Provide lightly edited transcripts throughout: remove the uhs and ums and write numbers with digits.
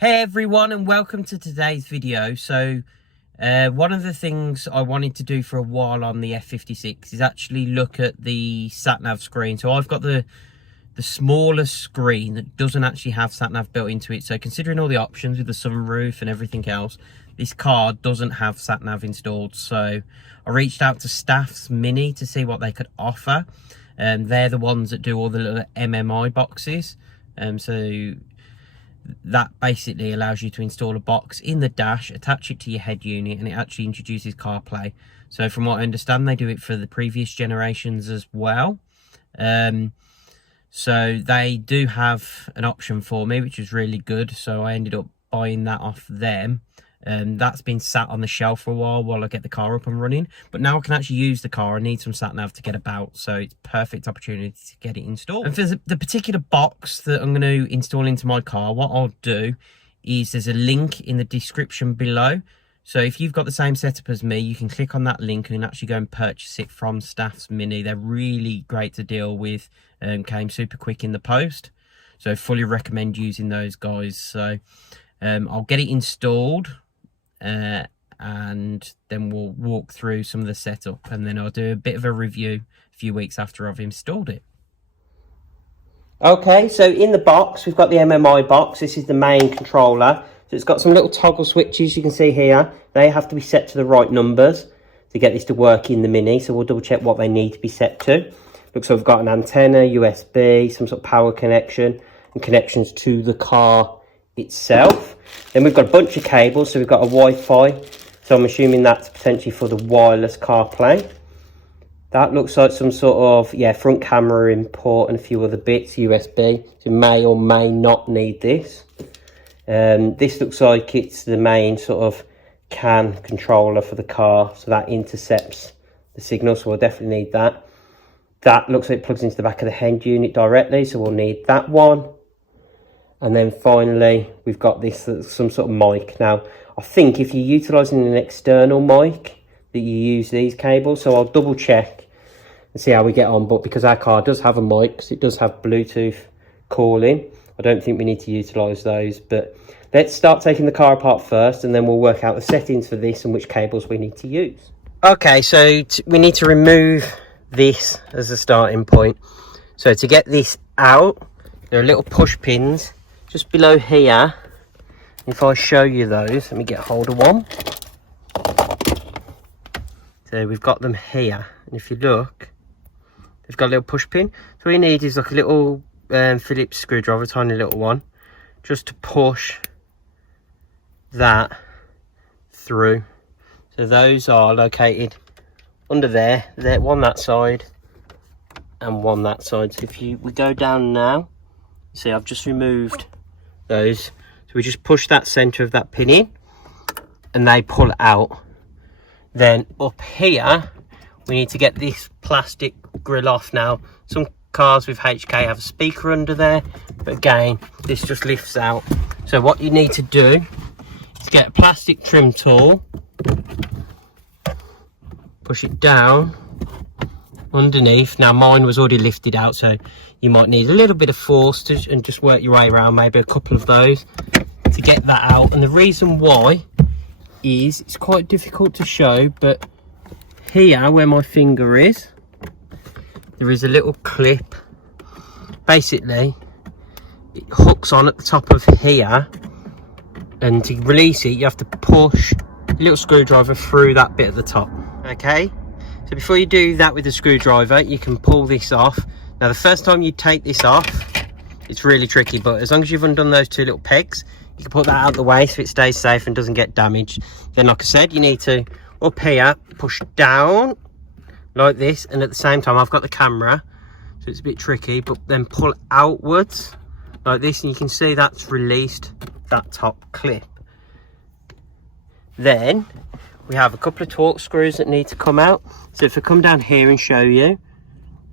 Hey everyone, and welcome to today's video. So one of the things I wanted to do for a while on the F56 is actually look at the sat-nav screen. So I've got the smallest screen that doesn't actually have sat-nav built into it. So considering all the options with the sunroof and everything else, this car doesn't have sat-nav installed. So I reached out to Staff's Mini to see what they could offer. They're the ones that do all the little MMI boxes. So that basically allows you to install a box in the dash, attach it to your head unit, and it actually introduces CarPlay. So from what I understand, they do it for the previous generations as well. So they do have an option for me, which is really good. So I ended up buying that off them. That's been sat on the shelf for a while I get the car up and running, but now I can actually use the car. I need some sat nav to get about, so it's perfect opportunity to get it installed. And for the particular box that I'm going to install into my car, what I'll do is there's a link in the description below. So if you've got the same setup as me, you can click on that link and actually go and purchase it from Staff's Mini. They're really great to deal with, came super quick in the post, so fully recommend using those guys. So I'll get it installed, and then we'll walk through some of the setup, and then I'll do a bit of a review a few weeks after I've installed it. Okay, so in the box we've got the MMI box. This is the main controller. So it's got some little toggle switches you can see here. They have to be set to the right numbers to get this to work in the Mini, so we'll double check what they need to be set to. Looks like we've got an antenna, USB, some sort of power connection, and connections to the car itself. Then we've got a bunch of cables, so we've got a Wi-Fi, so I'm assuming that's potentially for the wireless CarPlay. That looks like some sort of front camera import and a few other bits, USB, so you may or may not need this. This looks like it's the main sort of CAN controller for the car, so that intercepts the signal, so we'll definitely need that. That looks like it plugs into the back of the head unit directly, so we'll need that one. And then finally, we've got this, some sort of mic. Now, I think if you're utilising an external mic, that you use these cables. So I'll double check and see how we get on. But because our car does have a mic, because it does have Bluetooth calling, I don't think we need to utilise those. But let's start taking the car apart first, and then we'll work out the settings for this and which cables we need to use. Okay, so we need to remove this as a starting point. So to get this out, there are little push pins just below here. If I show you those, let me get hold of one. So we've got them here, and if you look, they've got a little push pin. So all you need is like a little Phillips screwdriver, a tiny little one, just to push that through. So those are located under there, one that side and one that side. So if we go down now, see I've just removed those, so we just push that center of that pin in and they pull out. Then up here we need to get this plastic grill off. Now some cars with HK have a speaker under there, but again this just lifts out. So what you need to do is get a plastic trim tool, push it down underneath. Now mine was already lifted out, so you might need a little bit of force and just work your way around, maybe a couple of those to get that out. And the reason why is it's quite difficult to show, but here where my finger is, there is a little clip. Basically it hooks on at the top of here, and to release it you have to push a little screwdriver through that bit at the top. Okay, so before you do that with the screwdriver, you can pull this off. Now the first time you take this off, it's really tricky, but as long as you've undone those two little pegs, you can put that out of the way so it stays safe and doesn't get damaged. Then like I said, you need to, up here, push down like this, and at the same time I've got the camera, so it's a bit tricky, but then pull outwards like this, and you can see that's released that top clip. Then we have a couple of Torx screws that need to come out. So if I come down here and show you,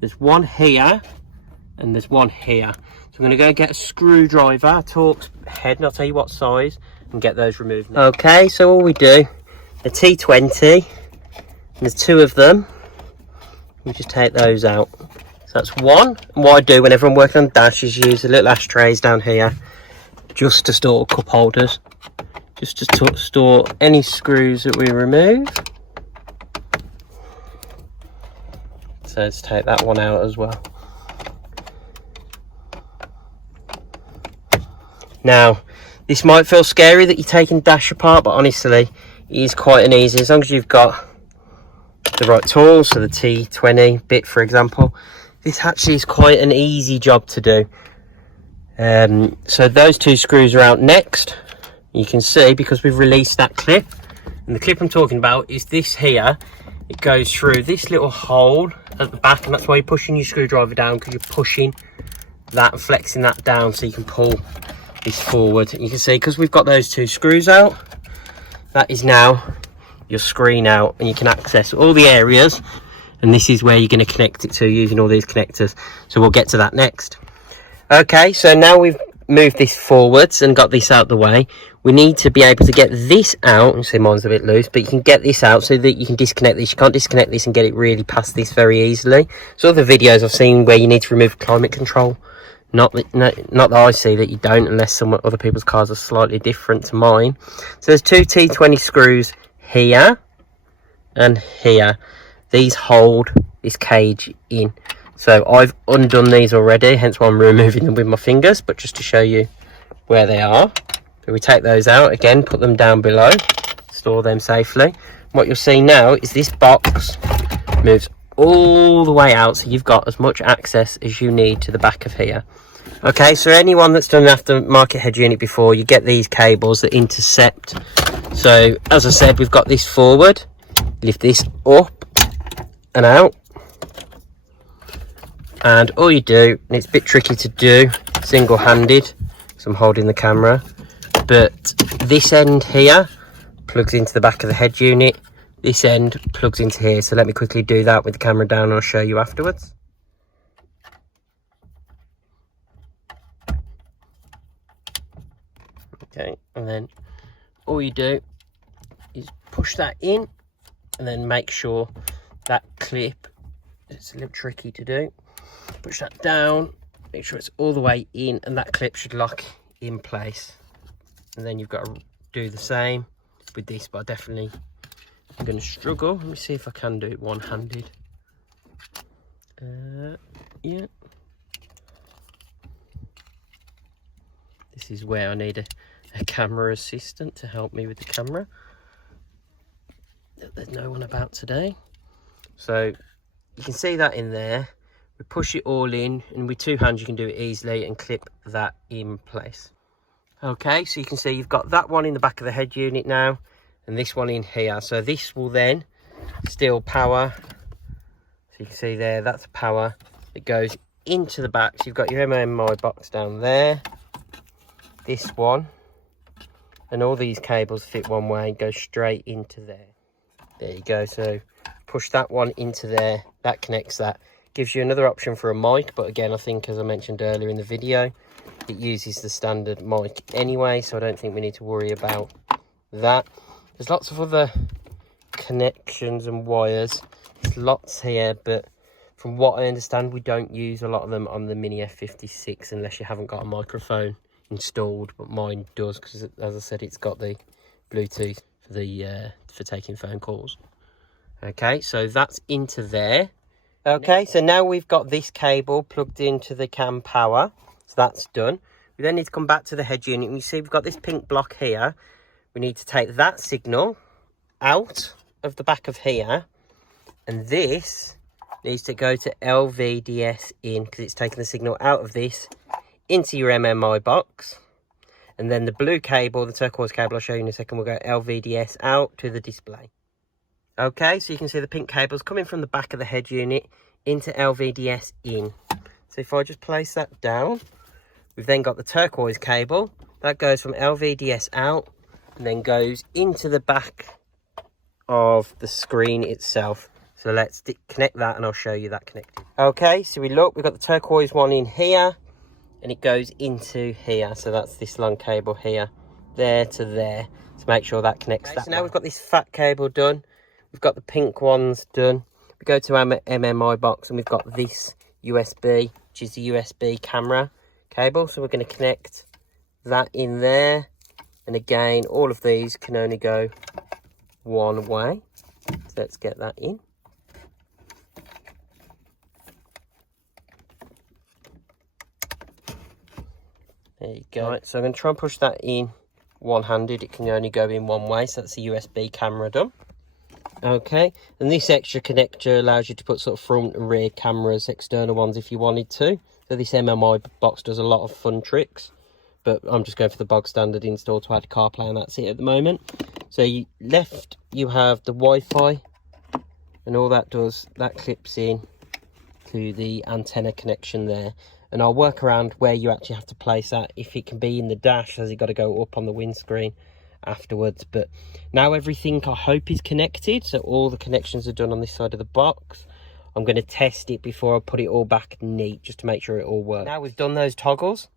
there's one here and there's one here. So I'm going to go get a screwdriver, a Torx head, and I'll tell you what size, and get those removed now. Okay, so all we do, a T20, and there's two of them. We just take those out. So that's one. And what I do whenever I'm working on the dash is use the little ashtrays down here just to store cup holders, just to store any screws that we remove. So let's take that one out as well. Now, this might feel scary that you're taking dash apart, but honestly, it is quite an easy, as long as you've got the right tools, so the T20 bit, for example. This actually is quite an easy job to do. So those two screws are out next. You can see, because we've released that clip, and the clip I'm talking about is this here. It goes through this little hole at the back, and that's why you're pushing your screwdriver down, because you're pushing that and flexing that down so you can pull this forward. And you can see, because we've got those two screws out, that is now your screen out, and you can access all the areas, and this is where you're going to connect it to using all these connectors. So we'll get to that next. Okay, so now we've moved this forwards and got this out the way, we need to be able to get this out. You see mine's a bit loose, but you can get this out so that you can disconnect this. You can't disconnect this and get it really past this very easily. So other videos I've seen where you need to remove climate control, not that I see that you don't, unless some other people's cars are slightly different to mine. So there's two T20 screws here and here. These hold this cage in. So I've undone these already, hence why I'm removing them with my fingers, but just to show you where they are. So we take those out again, put them down below, store them safely. What you'll see now is this box moves all the way out, so you've got as much access as you need to the back of here. Okay, so anyone that's done an aftermarket head unit before, you get these cables that intercept. So as I said, we've got this forward, lift this up and out, and all you do, and it's a bit tricky to do single-handed because I'm holding the camera, but this end here plugs into the back of the head unit, this end plugs into here. So let me quickly do that with the camera down and I'll show you afterwards. Okay, and then all you do is push that in and then make sure that clip, it's a little tricky to do, push that down, make sure it's all the way in, and that clip should lock in place. And then you've got to do the same with this, but I'm going to struggle. Let me see if I can do it one-handed. Yeah. This is where I need a camera assistant to help me with the camera. There's no one about today. So you can see that in there. We push it all in, and with two hands you can do it easily and clip that in place. Okay, so you can see you've got that one in the back of the head unit now, and this one in here. So this will then still power. So you can see there, that's power. It goes into the back. So you've got your MMI box down there, this one, and all these cables fit one way and go straight into there. There you go. So push that one into there, that connects that. Gives you another option for a mic, but again, I think, as I mentioned earlier in the video, it uses the standard mic anyway, so I don't think we need to worry about that. There's lots of other connections and wires. There's lots here, but from what I understand, we don't use a lot of them on the Mini F56 unless you haven't got a microphone installed, but mine does, because as I said, it's got the Bluetooth for taking phone calls. Okay, so that's into there. Okay, so now we've got this cable plugged into the cam power, so that's done. We then need to come back to the head unit, and you see we've got this pink block here. We need to take that signal out of the back of here, and this needs to go to LVDS in, because it's taking the signal out of this into your MMI box. And then the blue cable, the turquoise cable I'll show you in a second, will go LVDS out to the display. Okay, so you can see the pink cables coming from the back of the head unit into LVDS in. So if I just place that down, we've then got the turquoise cable that goes from LVDS out and then goes into the back of the screen itself. So let's connect that and I'll show you that connected. Okay, so we've got the turquoise one in here and it goes into here. So that's this long cable here, there to there, to make sure that connects that. So now we've got this fat cable done. We've got the pink ones done. We go to our MMI box and we've got this USB, which is the USB camera cable. So we're going to connect that in there. And again, all of these can only go one way. So let's get that in. There you go. Right, so I'm going to try and push that in one-handed. It can only go in one way, so that's the USB camera done. Okay, and this extra connector allows you to put sort of front and rear cameras, external ones if you wanted to. So this MMI box does a lot of fun tricks, but I'm just going for the bog standard install to add CarPlay, and that's it at the moment. So you have the Wi-Fi, and all that does, that clips in to the antenna connection there. And I'll work around where you actually have to place that. If it can be in the dash, has it got to go up on the windscreen afterwards? But now everything, I hope, is connected. So all the connections are done on this side of the box. I'm going to test it before I put it all back neat, just to make sure it all works. Now we've done those toggles,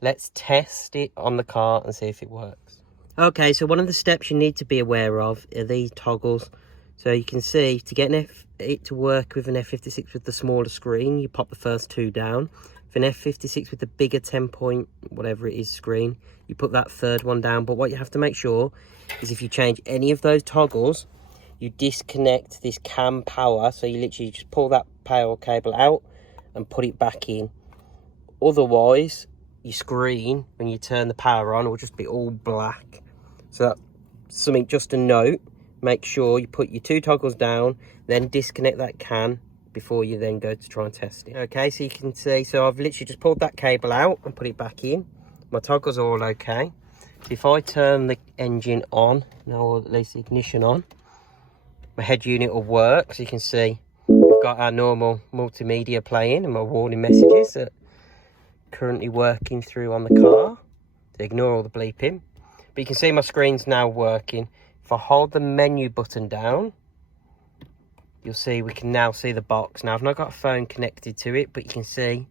let's test it on the car and see if it works. Okay, so one of the steps you need to be aware of are these toggles. So you can see, to get it to work with an F56 with the smaller screen, you pop the first two down. For an F56 with the bigger 10 point, whatever it is, screen, you put that third one down. But what you have to make sure is if you change any of those toggles, you disconnect this cam power. So you literally just pull that power cable out and put it back in. Otherwise, your screen, when you turn the power on, will just be all black. So that's something just to note. Make sure you put your two toggles down, then disconnect that can before you then go to try and test it. Okay, so you can see, so I've literally just pulled that cable out and put it back in. My toggles are all okay. So if I turn the engine on, or at least the ignition on, my head unit will work. So you can see we've got our normal multimedia playing and my warning messages that are currently working through on the car. So ignore all the bleeping. But you can see my screen's now working. If I hold the menu button down, you'll see we can now see the box. Now I've not got a phone connected to it, but you can see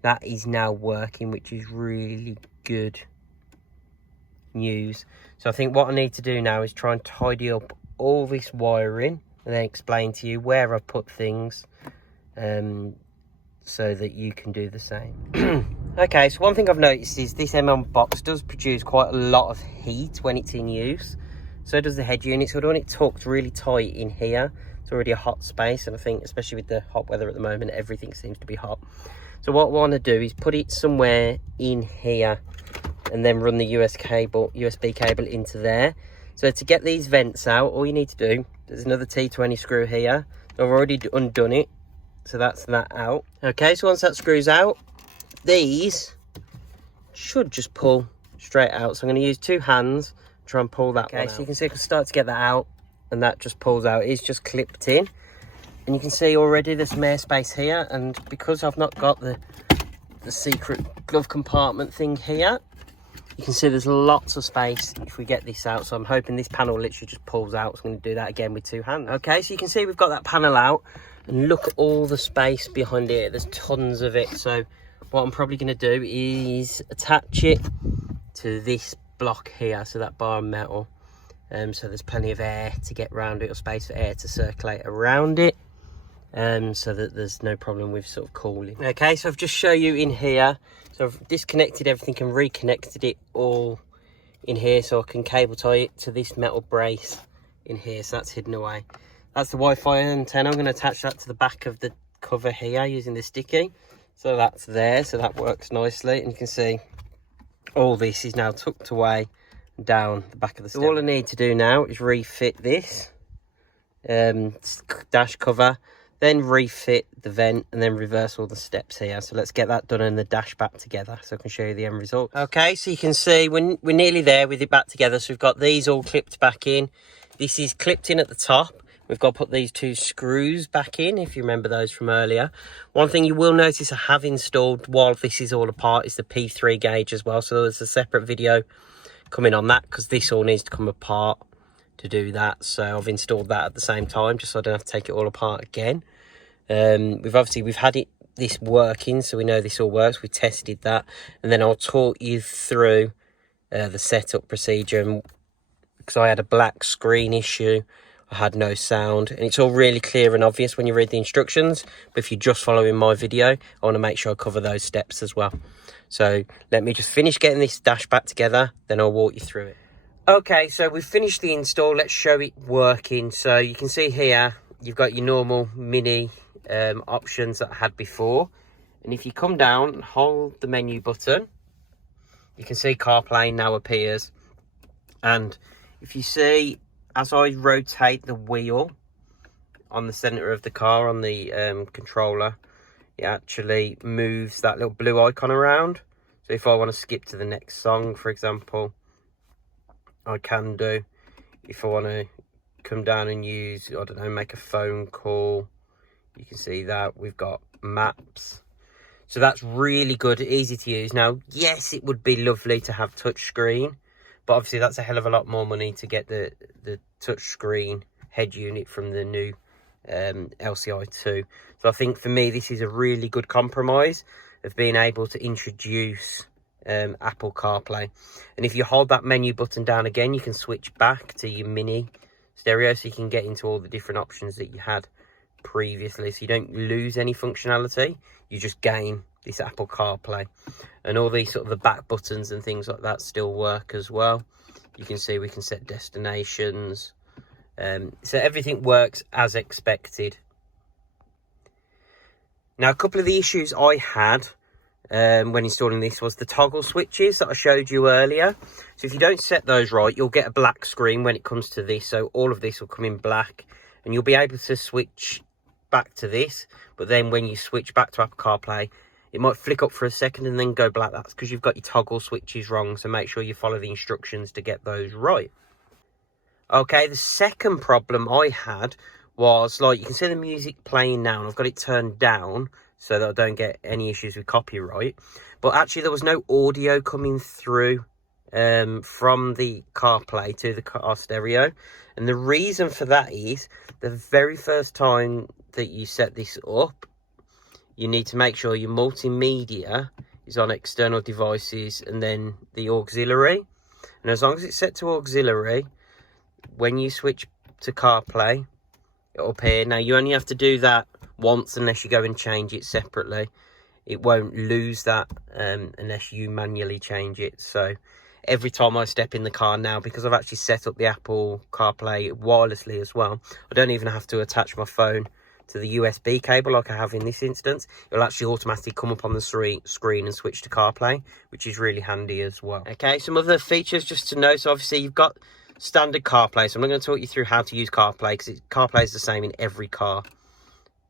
that is now working, which is really good news. So I think what I need to do now is try and tidy up all this wiring and then explain to you where I've put things, so that you can do the same. Okay, so one thing I've noticed is this MM box does produce quite a lot of heat when it's in use. So does the head unit. So I don't want it tucked really tight in here. It's already a hot space, and I think especially with the hot weather at the moment, everything seems to be hot. So what I want to do is put it somewhere in here and then run the USB cable into there. So to get these vents out, all you need to do, there's another T20 screw here. I've already undone it, so that's that out. Okay, so once that screws out, these should just pull straight out. So I'm going to use two hands, try and pull that one out. So you can see I can start to get that out, and that just pulls out. It's just clipped in, and you can see already there's some airspace here. And because I've not got the secret glove compartment thing here, you can see there's lots of space if we get this out. So I'm hoping this panel literally just pulls out. So I'm going to do that again with two hands. Okay, so you can see we've got that panel out, and look at all the space behind it. There's tons of it. So what I'm probably going to do is attach it to this block here, so that bar of metal. So there's plenty of air to get around it, or space for air to circulate around it, so that there's no problem with sort of cooling. Okay, so I've just shown you in here. So I've disconnected everything and reconnected it all in here, so I can cable tie it to this metal brace in here. So that's hidden away. That's the Wi-Fi antenna. I'm going to attach that to the back of the cover here using the sticky. So that's there, so that works nicely. And you can see all this is now tucked away down the back of the stem. So all I need to do now is refit this dash cover, then refit the vent, and then reverse all the steps here. So let's get that done and the dash back together so I can show you the end result. Okay, so you can see we're nearly there with it back together. So we've got these all clipped back in. This is clipped in at the top. We've got to put these two screws back in, if you remember those from earlier. One thing you will notice I have installed while this is all apart is the P3 gauge as well. So there's a separate video coming on that, because this all needs to come apart to do that. So I've installed that at the same time, just so I don't have to take it all apart again. We've had this working, so we know this all works. We tested that, and then I'll talk you through the setup procedure. And because I had a black screen issue, I had no sound, and it's all really clear and obvious when you read the instructions. But if you're just following my video, I want to make sure I cover those steps as well. So let me just finish getting this dash back together, then I'll walk you through it. Okay, so we've finished the install. Let's show it working. So you can see here, you've got your normal mini options that I had before. And if you come down and hold the menu button, you can see CarPlay now appears. And if you see, as I rotate the wheel on the center of the car, on the controller, it actually moves that little blue icon around. So if I want to skip to the next song, for example, I can do. If I want to come down and use, I don't know, make a phone call, you can see that we've got maps. So that's really good, easy to use. Now, yes, it would be lovely to have touch screen, but obviously that's a hell of a lot more money to get the touch screen head unit from the new LCI 2. So I think for me, this is a really good compromise of being able to introduce Apple CarPlay. And if you hold that menu button down again, you can switch back to your mini stereo, so you can get into all the different options that you had previously, so you don't lose any functionality, you just gain this Apple CarPlay. And all these sort of the back buttons and things like that still work as well. You can see we can set destinations, so everything works as expected. Now, a couple of the issues I had when installing this was the toggle switches that I showed you earlier. So if you don't set those right, you'll get a black screen when it comes to this. So all of this will come in black, and you'll be able to switch back to this. But then when you switch back to Apple CarPlay, it might flick up for a second and then go black. That's because you've got your toggle switches wrong. So make sure you follow the instructions to get those right. Okay, the second problem I had was, like, you can see the music playing now, and I've got it turned down so that I don't get any issues with copyright. But actually, there was no audio coming through from the CarPlay to the car stereo. And the reason for that is, the very first time that you set this up, you need to make sure your multimedia is on external devices and then the auxiliary. And as long as it's set to auxiliary, when you switch to CarPlay, it'll appear. Now, you only have to do that once unless you go and change it separately. It won't lose that unless you manually change it. So every time I step in the car now, because I've actually set up the Apple CarPlay wirelessly as well, I don't even have to attach my phone to the USB cable like I have in this instance. It'll actually automatically come up on the screen and switch to CarPlay, which is really handy as well. Okay, some other features just to know. So obviously you've got standard CarPlay, so I'm not going to talk you through how to use CarPlay, because CarPlay is the same in every car,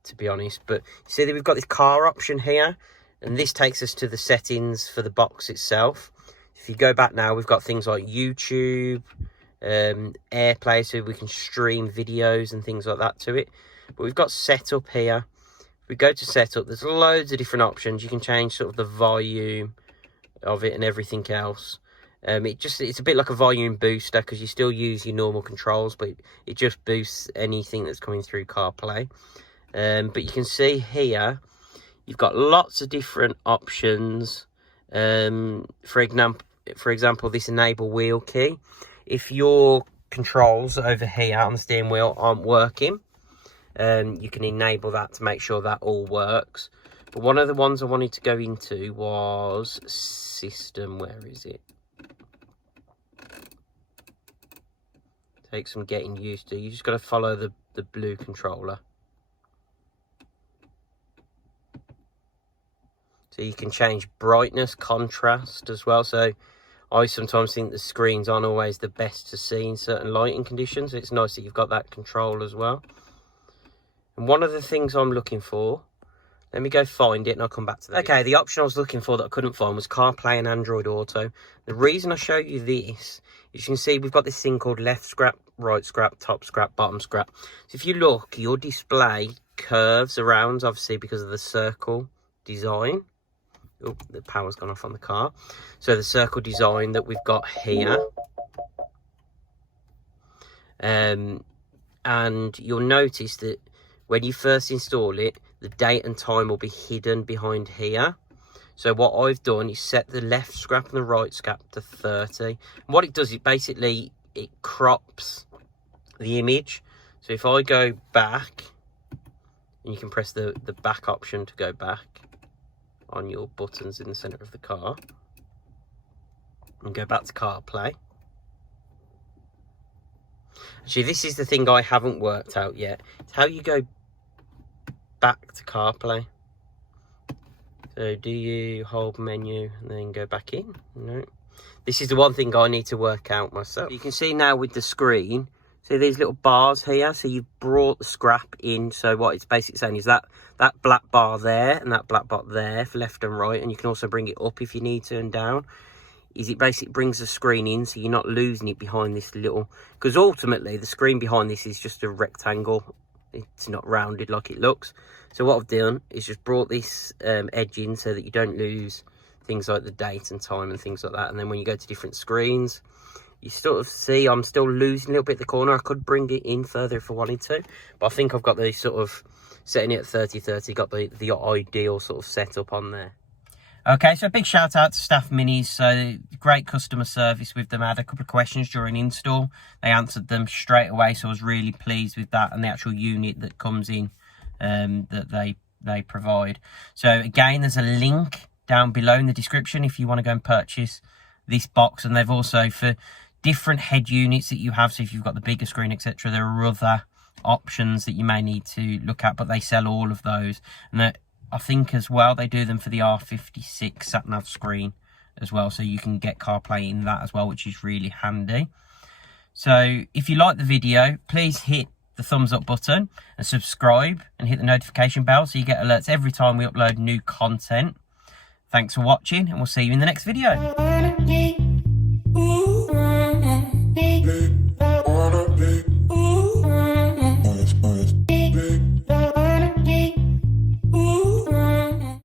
to be honest. But you see that we've got this car option here, and this takes us to the settings for the box itself. If you go back now, we've got things like YouTube, AirPlay, so we can stream videos and things like that to it. But we've got setup here. If we go to setup, there's loads of different options. You can change sort of the volume of it and everything else. It's a bit like a volume booster, because you still use your normal controls, but it just boosts anything that's coming through CarPlay. But you can see here, you've got lots of different options. For example, this enable wheel key. If your controls over here on the steering wheel aren't working, you can enable that to make sure that all works. But one of the ones I wanted to go into was system. Where is it? Takes some getting used to. You just got to follow the blue controller. So you can change brightness, contrast as well. So I sometimes think the screens aren't always the best to see in certain lighting conditions. It's nice that you've got that control as well. And one of the things I'm looking for, let me go find it and I'll come back to that. Okay, the option I was looking for that I couldn't find was CarPlay and Android Auto. The reason I show you this, as you can see, we've got this thing called left scrap, right scrap, top scrap, bottom scrap. So if you look, your display curves around, obviously, because of the circle design. Oh, the power's gone off on the car. So the circle design that we've got here. And you'll notice that when you first install it, the date and time will be hidden behind here. So what I've done is set the left scrap and the right scrap to 30. And what it does is basically it crops the image So if I go back, and you can press the back option to go back on your buttons in the center of the car, and go back to CarPlay. Actually, this is the thing I haven't worked out yet. It's how you go back to CarPlay. So do you hold menu and then go back in? No. This is the one thing I need to work out myself. You can see now with the screen, see these little bars here? So you've brought the scrap in. So what it's basically saying is that black bar there and that black bar there for left and right. And you can also bring it up if you need to and down. Is it basically brings the screen in so you're not losing it behind this little... Because ultimately the screen behind this is just a rectangle. It's not rounded like it looks. So what I've done is just brought this edge in so that you don't lose things like the date and time and things like that. And then when you go to different screens, you sort of see I'm still losing a little bit at the corner. I could bring it in further if I wanted to, but I think I've got the sort of setting it at 30/30, got the ideal sort of setup on there. Okay, so a big shout out to Staff Minis. So great customer service with them. I had a couple of questions during install. They answered them straight away, so I was really pleased with that, and the actual unit that comes in that they provide. So again, there's a link down below in the description if you want to go and purchase this box. And they've also, for different head units that you have, so if you've got the bigger screen, etc., there are other options that you may need to look at, but they sell all of those. And that, I think as well, they do them for the F56 sat-nav screen as well, so you can get CarPlay in that as well, which is really handy. So if you like the video, please hit the thumbs up button and subscribe and hit the notification bell so you get alerts every time we upload new content. Thanks for watching, and we'll see you in the next video.